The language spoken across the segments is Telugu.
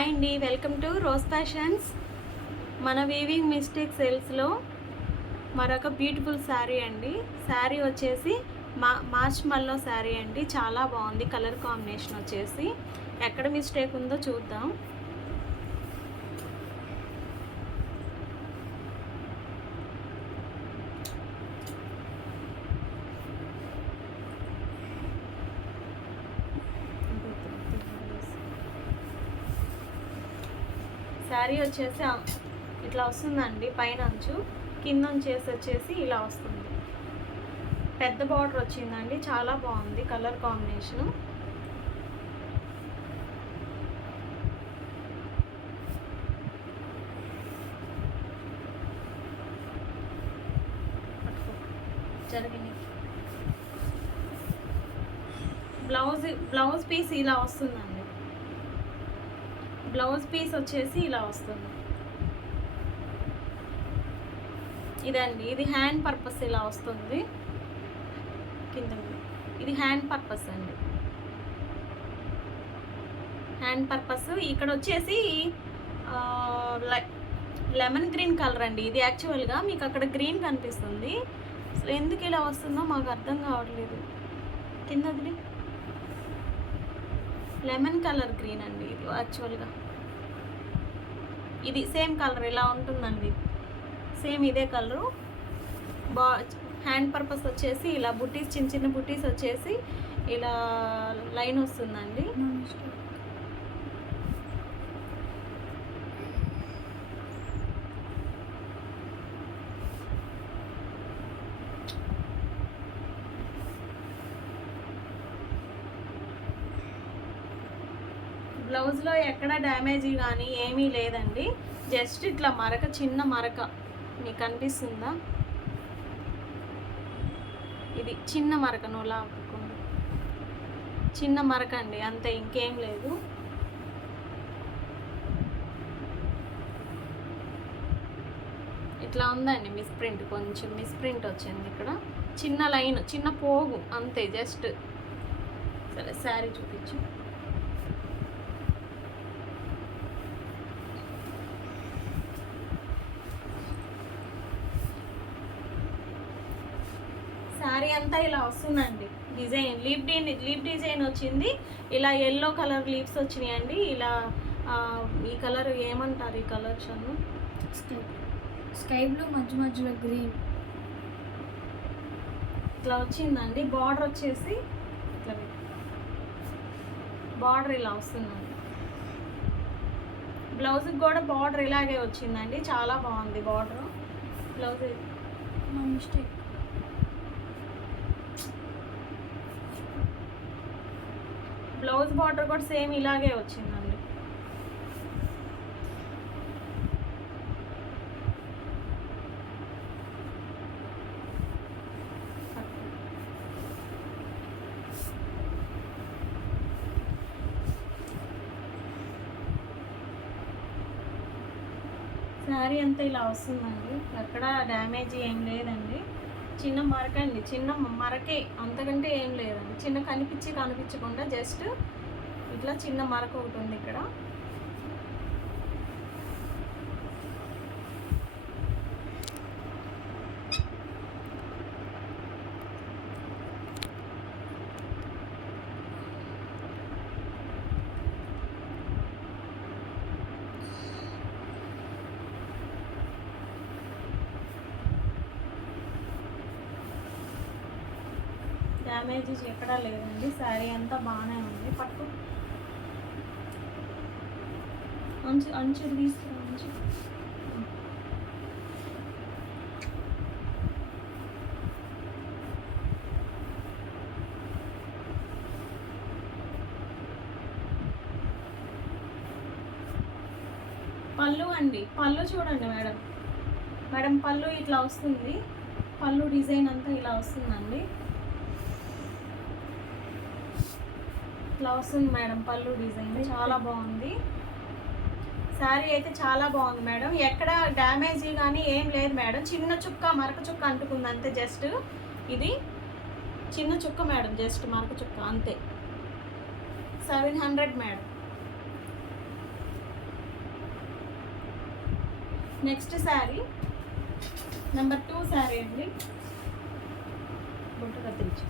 హాయ్ అండి, వెల్కమ్ టు రోజ్ ఫ్యాషన్స్. మన వీవింగ్ మిస్టేక్ సేల్స్లో మరొక బ్యూటిఫుల్ శారీ అండి. శారీ వచ్చేసి మార్చ్ మల్లో శారీ అండి. చాలా బాగుంది కలర్ కాంబినేషన్ వచ్చేసి. ఎక్కడ మిస్టేక్ ఉందో చూద్దాం. శారీ వచ్చేసి ఇట్లా వస్తుందండి. పైన అంచు కింద వచ్చేసి ఇలా వస్తుంది. పెద్ద బార్డర్ వచ్చిందండి. చాలా బాగుంది కలర్ కాంబినేషను. జరిగింది. బ్లౌజ్ పీస్ ఇలా వస్తుందండి. బ్లౌజ్ పీస్ వచ్చేసి ఇలా వస్తుంది. ఇదండి, ఇది హ్యాండ్ పర్పస్ ఇలా వస్తుంది. కింద ఇది హ్యాండ్ పర్పస్ అండి. హ్యాండ్ పర్పస్ ఇక్కడ వచ్చేసి లెమన్ గ్రీన్ కలర్ అండి. ఇది యాక్చువల్గా మీకు అక్కడ గ్రీన్ కనిపిస్తుంది. అసలు ఎందుకు ఇలా వస్తుందో మాకు అర్థం కావట్లేదు. కిందది లెమన్ కలర్ గ్రీన్ అండి. ఇది యాక్చువల్గా ఇది సేమ్ కలర్ ఇలా ఉంటుందండి. సేమ్ ఇదే కలరు. హ్యాండ్ పర్పస్ వచ్చేసి ఇలా బుట్టీస్, చిన్న చిన్న బుట్టీస్ వచ్చేసి ఇలా లైన్ వస్తుందండి. బ్లౌజ్లో ఎక్కడ డ్యామేజ్ కానీ ఏమీ లేదండి. జస్ట్ ఇట్లా మరక, చిన్న మరక మీకు కనిపిస్తుందా? ఇది చిన్న మరక, నువ్వులా చిన్న మరక అండి, అంతే, ఇంకేం లేదు. ఇట్లా ఉందండి మిస్ప్రింట్, కొంచెం మిస్ప్రింట్ వచ్చింది ఇక్కడ. చిన్న లైన్, చిన్న పోగు అంతే జస్ట్. సరే శారీ చూపించు. శారీ అంతా ఇలా వస్తుందండి. డిజైన్ లీప్ డిజైన్ వచ్చింది. ఇలా ఎల్లో కలర్ లీవ్స్ వచ్చినాయండి. ఇలా ఈ కలర్ ఏమంటారు? ఈ కలర్స్ అನ್ನು స్కై బ్లూ, మధ్యలో గ్రీన్ ఇట్లా వచ్చిందండి. బార్డర్ వచ్చేసి ఇట్లా బార్డర్ ఇలా వస్తుందండి. బ్లౌజ్కి కూడా బార్డర్ ఇలాగే వచ్చిందండి. చాలా బాగుంది border. Blouse mistake. Blouse border కూడా సేమ్ ఇలాగే వచ్చిందండి. శారీ అంతా ఇలా వస్తుందండి. ఎక్కడ డ్యామేజ్ ఏం లేదండి. చిన్న మరక అండి, చిన్న మరకే, అంతకంటే ఏం లేదండి. చిన్న కనిపించకుండా జస్ట్ ఇట్లా చిన్న మరక ఒకటి ఉంది ఇక్కడ. డ్యామేజెస్ ఎక్కడా లేదండి. శారీ అంతా బాగానే ఉంది. పట్టు అంచు తీసుకురా. అంచు పళ్ళు అండి. పళ్ళు చూడండి మేడం పళ్ళు ఇట్లా వస్తుంది. పళ్ళు డిజైన్ అంతా ఇలా వస్తుందండి. ఇట్లా వస్తుంది మేడం పళ్ళు డిజైన్. చాలా బాగుంది శారీ అయితే, చాలా బాగుంది మేడం. ఎక్కడ డ్యామేజ్ కానీ ఏం లేదు మేడం. చిన్న చుక్క, మరక చుక్క అంటుకుంది అంతే. జస్ట్ ఇది చిన్న చుక్క మేడం, జస్ట్ మరక చుక్క అంతే. 700 madam. Next sari number 2 sari అండి. బొట్టు కత్తిరించి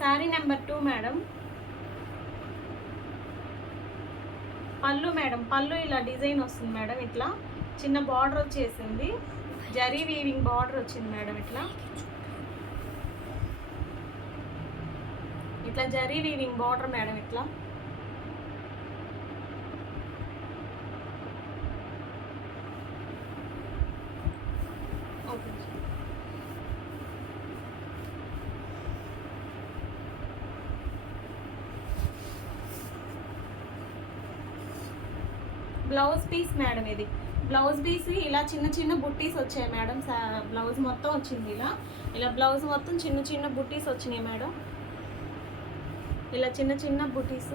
శారీ నెంబర్ 2 మేడం. పళ్ళు మేడం, పళ్ళు ఇలా డిజైన్ వస్తుంది మేడం. ఇట్లా చిన్న బార్డర్ వచ్చేసింది, జరీ వీవింగ్ బార్డర్ వచ్చింది మేడం. ఇట్లా జరీ వీవింగ్ బార్డర్ మేడం. ఇట్లా ఓకే. Blouse piece madam. ఇది బ్లౌజ్ పీస్ ఇలా చిన్న చిన్న బుట్టీస్ వచ్చాయి మేడం. బ్లౌజ్ మొత్తం వచ్చింది ఇలా. ఇలా బ్లౌజ్ మొత్తం చిన్న చిన్న బుట్టీస్ వచ్చినాయి మేడం. ఇలా చిన్న చిన్న బుట్టీస్.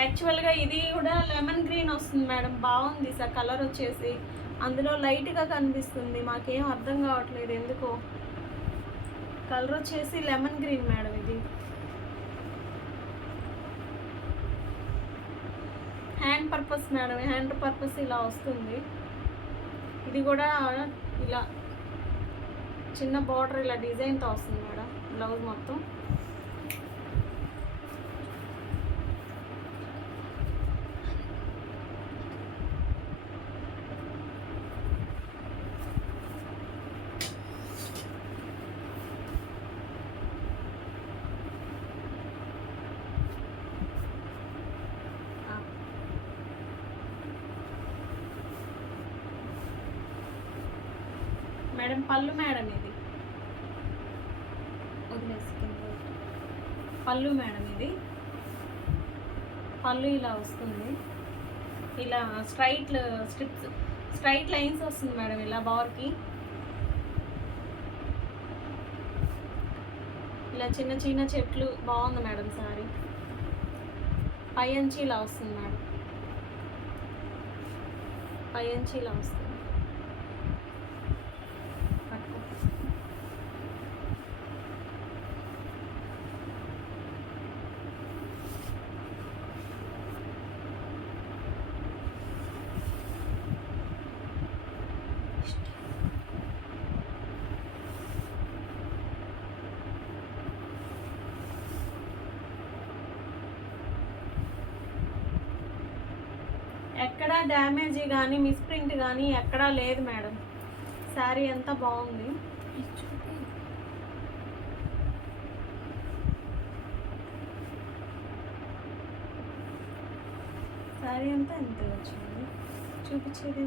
యాక్చువల్గా ఇది కూడా లెమన్ గ్రీన్ వస్తుంది మేడం. బాగుంది సార్ కలర్ వచ్చేసి. అందులో లైట్గా కనిపిస్తుంది, మాకేం అర్థం కావట్లేదు ఎందుకో. కలర్ వచ్చేసి లెమన్ గ్రీన్ మేడం. ఇది hand purpose madam. Hand purpose ఇలా వస్తుంది. ఇది కూడా ఇలా చిన్న బార్డర్ ఇలా డిజైన్తో వస్తుంది మేడం. బ్లౌజ్ మొత్తం మేడం. పళ్ళు మేడం. ఇది పళ్ళు మేడం. ఇది పళ్ళు ఇలా వస్తుంది. ఇలా స్ట్రైట్ లైన్స్ వస్తుంది మేడం. ఇలా బార్కి ఇలా చిన్న చిన్న చెట్లు. బాగుంది మేడం సారీ. పైంచి ఇలా వస్తుంది మేడం. పైంచి ఇలా వస్తుంది. ఎక్కడా డ్యామేజ్ కానీ మిస్ప్రింట్ కానీ ఎక్కడా లేదు మేడం. శారీ అంతా బాగుంది. శారీ అంతా ఎంత వచ్చింది చూపించేది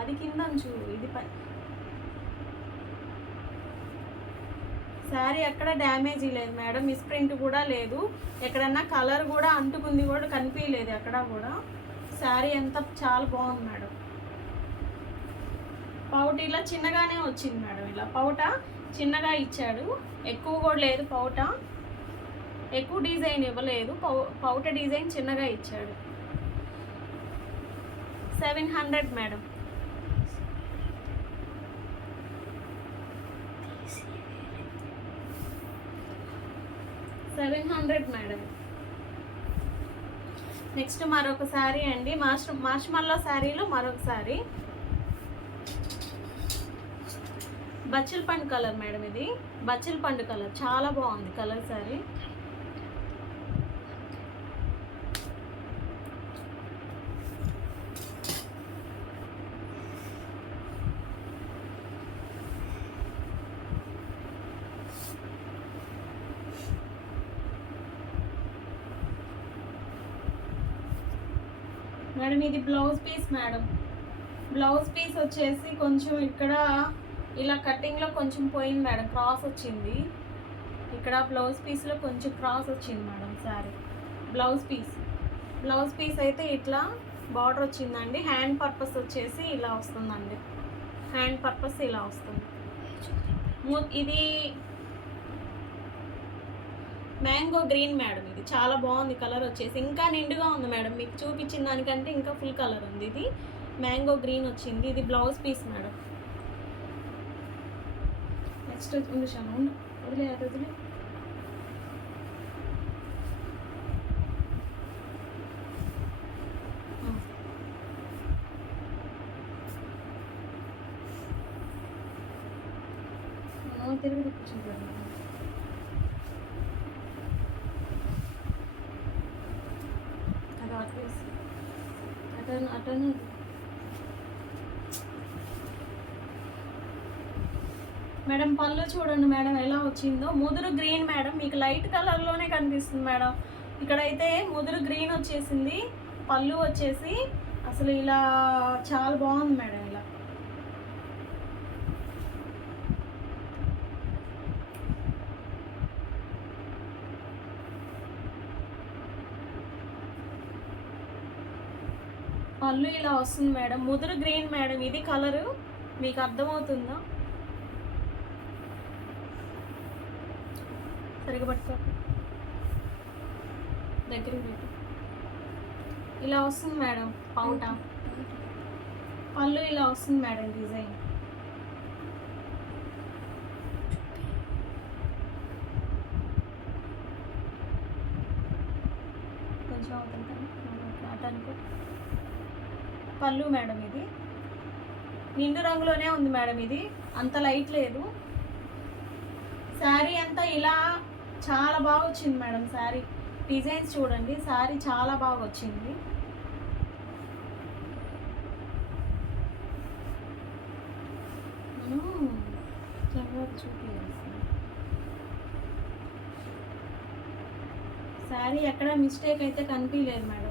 అది కింద ఇది శారీ ఎక్కడ డ్యామేజ్ లేదు మేడం. మిస్ప్రింట్ కూడా లేదు. ఎక్కడన్నా కలర్ కూడా అంటుకుంది కూడా కనిపించలేదు ఎక్కడ కూడా. శారీ అంతా చాలా బాగుంది మేడం. పౌట ఇలా చిన్నగానే వచ్చింది మేడం. ఇలా పౌట చిన్నగా ఇచ్చాడు, ఎక్కువ కూడా లేదు. పౌట ఎక్కువ డిజైన్ ఇవ్వలేదు. పౌట డిజైన్ చిన్నగా ఇచ్చాడు. 700 మేడం. 700 మేడం. నెక్స్ట్ మరొక శారీ అండి. మార్ష్మల్లో శారీలో మరొక శారీ. బచ్చల పండు కలర్ మేడం. ఇది బచ్చల పండు కలర్ చాలా బాగుంది కలర్ శారీ. మేడం ఇది blouse piece madam. Blouse piece వచ్చేసి కొంచెం ఇక్కడ ఇలా కటింగ్లో కొంచెం పోయింది మేడం. క్రాస్ వచ్చింది ఇక్కడ. బ్లౌజ్ పీస్లో కొంచెం క్రాస్ వచ్చింది మేడం శారీ. బ్లౌజ్ పీస్ అయితే ఇట్లా బార్డర్ వచ్చిందండి. హ్యాండ్ పర్పస్ వచ్చేసి ఇలా వస్తుందండి. హ్యాండ్ పర్పస్ ఇలా వస్తుంది. ఇది మ్యాంగో గ్రీన్ మేడం. ఇది చాలా బాగుంది కలర్ వచ్చేసి. ఇంకా నిండుగా ఉంది మేడం. మీకు చూపించిన దానికంటే ఇంకా ఫుల్ కలర్ ఉంది. ఇది మ్యాంగో గ్రీన్ వచ్చింది. ఇది బ్లౌజ్ పీస్ మేడం. నెక్స్ట్ ఉండిశాను వదిలే అది వదిలే. తిరిగి కూర్చుంటాను. అది ఆపేసి అటను అటను. మేడం పళ్ళు చూడండి మేడం ఎలా వచ్చిందో. ముదురు గ్రీన్ మేడం, మీకు లైట్ కలర్లోనే కనిపిస్తుంది మేడం. ఇక్కడైతే ముదురు గ్రీన్ వచ్చేసింది. పళ్ళు వచ్చేసి అసలు ఇలా చాలా బాగుంది మేడం. ఇలా పళ్ళు ఇలా వస్తుంది మేడం. ముదురు గ్రీన్ మేడం, ఇది కలరు మీకు అర్థమవుతుందా? సరిగా పట్టుకో, దగ్గరికి పెట్టు. ఇలా వస్తుంది మేడం పౌట. పళ్ళు ఇలా వస్తుంది మేడం డిజైన్. కొంచెం అవుతుంది అటు అనుకో. పళ్ళు మేడం ఇది నిండు రంగులోనే ఉంది మేడం. ఇది అంత లైట్ లేదు. శారీ అంతా ఇలా చాలా బాగా వచ్చింది మేడం. శారీ డిజైన్స్ చూడండి. శారీ చాలా బాగా వచ్చింది. శారీ ఎక్కడ మిస్టేక్ అయితే కనిపించలేదు మేడం.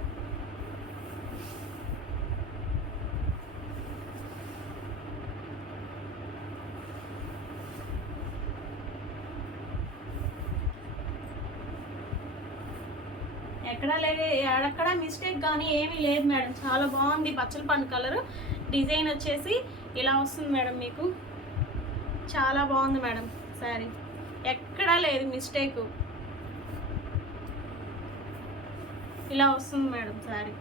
ఎక్కడ మిస్టేక్ కానీ ఏమీ లేదు మేడం. చాలా బాగుంది. పచ్చల పండు కలర్ డిజైన్ వచ్చేసి ఇలా వస్తుంది మేడం. మీకు చాలా బాగుంది మేడం. శారీ ఎక్కడా లేదు మిస్టేక్. ఇలా వస్తుంది మేడం శారీ.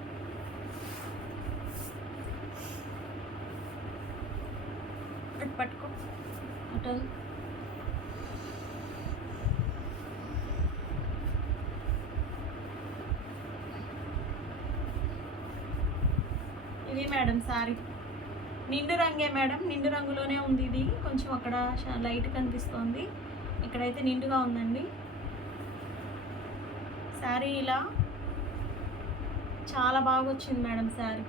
పట్టుకో అటు. ఇది మేడం శారీ నిండు రంగే మేడం. నిండు రంగులోనే ఉంది. ఇది కొంచెం అక్కడ లైట్ కనిపిస్తోంది, ఇక్కడైతే నిండుగా ఉందండి. శారీ ఇలా చాలా బాగా వచ్చింది మేడం. శారీ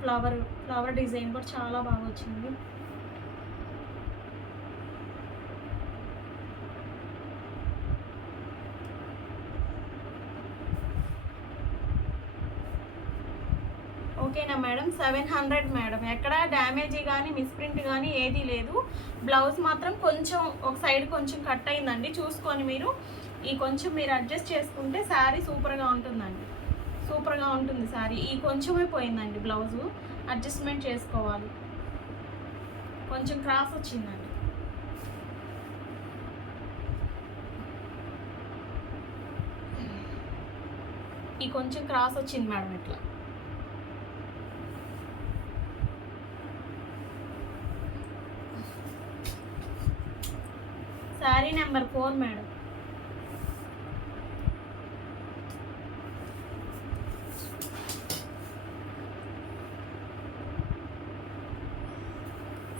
ఫ్లవర్ డిజైన్ కూడా చాలా బాగా వచ్చింది. ఓకేనా మేడం? 700 మేడం. ఎక్కడ డ్యామేజీ కానీ మిస్ప్రింట్ కానీ ఏదీ లేదు. బ్లౌజ్ మాత్రం కొంచెం ఒక సైడ్ కొంచెం కట్ అయిందండి, చూసుకొని మీరు ఈ కొంచెం మీరు అడ్జస్ట్ చేసుకుంటే శారీ సూపర్గా ఉంటుందండి. సూపర్గా ఉంటుంది శారీ. ఈ కొంచెమే పోయిందండి, బ్లౌజు అడ్జస్ట్మెంట్ చేసుకోవాలి. కొంచెం క్రాస్ వచ్చిందండి. ఈ కొంచెం క్రాస్ వచ్చింది మేడం. ఇట్లా sari number 4 madam.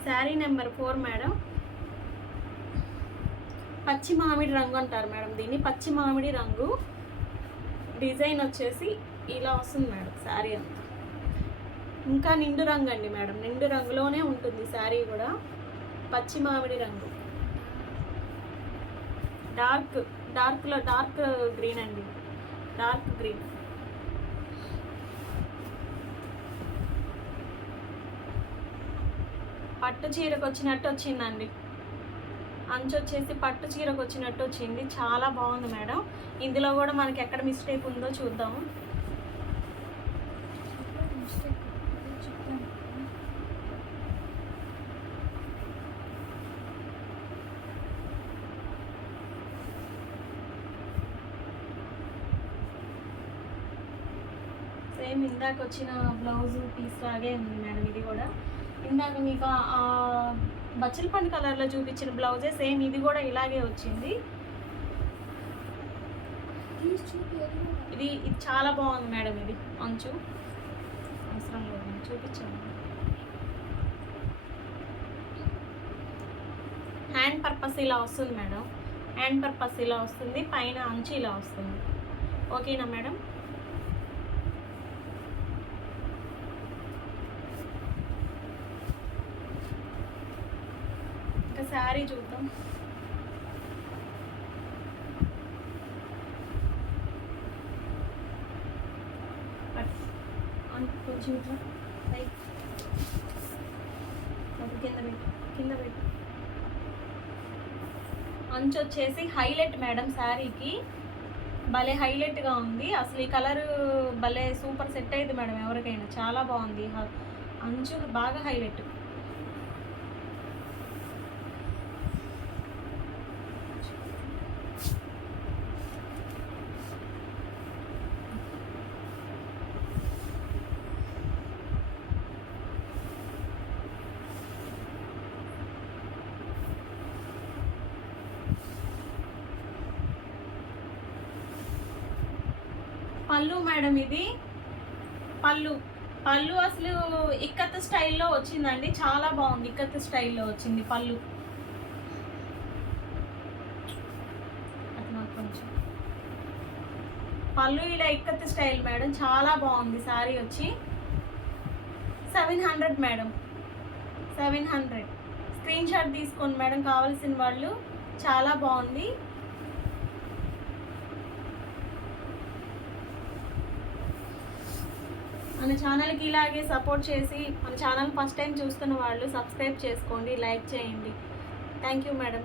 Sari number 4 madam. పచ్చి మామిడి రంగు అంటారు మేడం దీన్ని. పచ్చి మామిడి రంగు డిజైన్ వచ్చేసి ఇలా వస్తుంది మేడం. శారీ అంతా ఇంకా నిండు రంగు అండి మేడం. నిండు రంగులోనే ఉంటుంది శారీ కూడా. పచ్చి మామిడి రంగు, డార్క్ గ్రీన్ అండి. Dark green. పట్టు చీరకు వచ్చినట్టు వచ్చిందండి. అంచు వచ్చేసి పట్టు చీరకు వచ్చినట్టు వచ్చింది. చాలా బాగుంది మేడం. ఇందులో కూడా మనకి ఎక్కడ మిస్టేక్ ఉందో చూద్దాము. సేమ్ ఇందాక వచ్చిన బ్లౌజ్ పీస్ లాగే ఉంది మేడం. ఇది కూడా ఇందాక మీకు బచ్చలపండు కలర్లో చూపించిన బ్లౌజే సేమ్ ఇది కూడా ఇలాగే వచ్చింది. తీసి చూపి అది కూడా. ఇది చాలా బాగుంది మేడం. ఇది అంచు అవసరం లేదు, చూపించాను. హ్యాండ్ పర్పస్ ఇలా వస్తుంది మేడం. హ్యాండ్ పర్పస్ ఇలా వస్తుంది, పైన అంచు ఇలా వస్తుంది. ఓకేనా మేడం? ఇంకా శారీ చూద్దాం. కొంచెం ఇట్లా పైకి అది కింద పెట్టు. అంచు వచ్చేసి హైలైట్ మేడం శారీకి. భలే హైలైట్గా ఉంది అసలు. ఈ కలర్ భలే సూపర్ సెట్ అయ్యింది మేడం ఎవరికైనా. చాలా బాగుంది. అంచు బాగా హైలైట్. పళ్ళు మేడం, ఇది పళ్ళు. పళ్ళు అసలు ఇక్కత్ స్టైల్లో వచ్చిందండి, చాలా బాగుంది. ఇక్కత్ స్టైల్లో వచ్చింది పళ్ళు. అట్లా కొంచెం పళ్ళు ఇలా ఇక్కత్ స్టైల్ మేడం, చాలా బాగుంది. శారీ వచ్చి 700 మేడం, 700. స్క్రీన్ షాట్ తీసుకోండి మేడం కావాల్సిన వాళ్ళు. చాలా బాగుంది. మన ఛానల్కి ఇలాగే సపోర్ట్ చేసి, మన ఛానల్ ఫస్ట్ టైం చూస్తున్న వాళ్ళు సబ్స్క్రైబ్ చేసుకోండి, లైక్ చేయండి. Thank you madam.